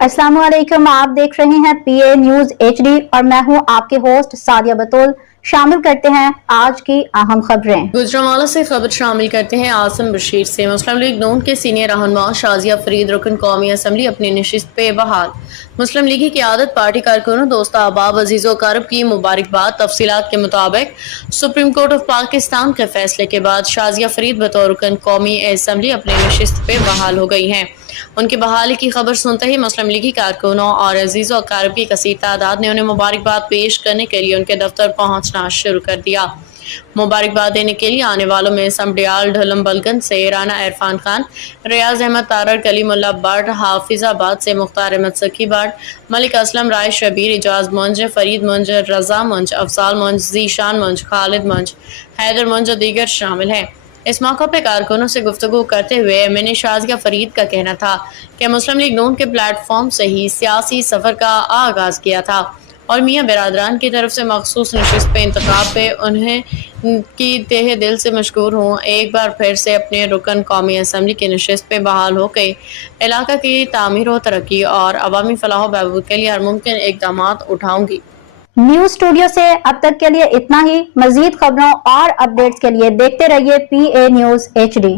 अस्सलाम वालेकुम, आप देख रहे हैं PA न्यूज HD और मैं हूं आपके होस्ट सादिया बतूल। शामिल करते हैं आज की अहम खबरें। गुजरांवाला से खबर शामिल करते हैं आसिम बशीर से। मुस्लिम लीग नून के सीनियर रहनुमा शाजिया फरीद रुकन कौमी असम्बली अपनी नशिस्त पे बहाल। मुस्लिम लीग की क़यादत पार्टी कारकुनों दोस्त अहबाब अजीज़ो कारब की मुबारकबाद। तफसीलात के मुताबिक सुप्रीम कोर्ट ऑफ पाकिस्तान के फैसले के बाद शाजिया फरीद बतौर रुकन कौमी असम्बली अपनी नशिस्त पे बहाल हो गई हैं। उनकी बहाली की खबर सुनते ही मुस्लिम लीगी कारकुनों और अजीज़ो अकारब की कसीर तादाद ने उन्हें मुबारकबाद पेश करने के लिए उनके दफ्तर पहुंचना शुरू कर दिया। मुबारकबाद देने के लिए आने वालों में समडियाल ढलम बलगन से राना इरफान खान, रियाज अहमद तारड़, कलीमुल्लाह बट, हाफिजाबाद से मुख्तार अहमद सखी बट, मलिक असलम, राय शबीर, इजाज मुंज, फरीद मुंज, रजा मुंज, अफजाल मुंज, जीशान मुंज, खालिद मुंज, हैदर मुंज और दीगर शामिल हैं। इस मौके पर कारकुनों से गुफ्तगू करते हुए मैंने शाजिया फरीद का कहना था कि मुस्लिम लीग नून के प्लेटफॉर्म से ही सियासी सफ़र का आगाज़ किया था और मियाँ बिरादरान की तरफ से मखसूस नशिस्त पे इंतखाब पे उन्हें की तहे दिल से मशकूर हूँ। एक बार फिर से अपने रुकन कौमी असम्बली की नशिस्त पे बहाल हो गई इलाका की तामीर व तरक्की और अवामी फलाह बहबूद के लिए हर मुमकिन इकदाम उठाऊंगी। न्यूज स्टूडियो से अब तक के लिए इतना ही। मजीद खबरों और अपडेट्स के लिए देखते रहिए PA न्यूज HD।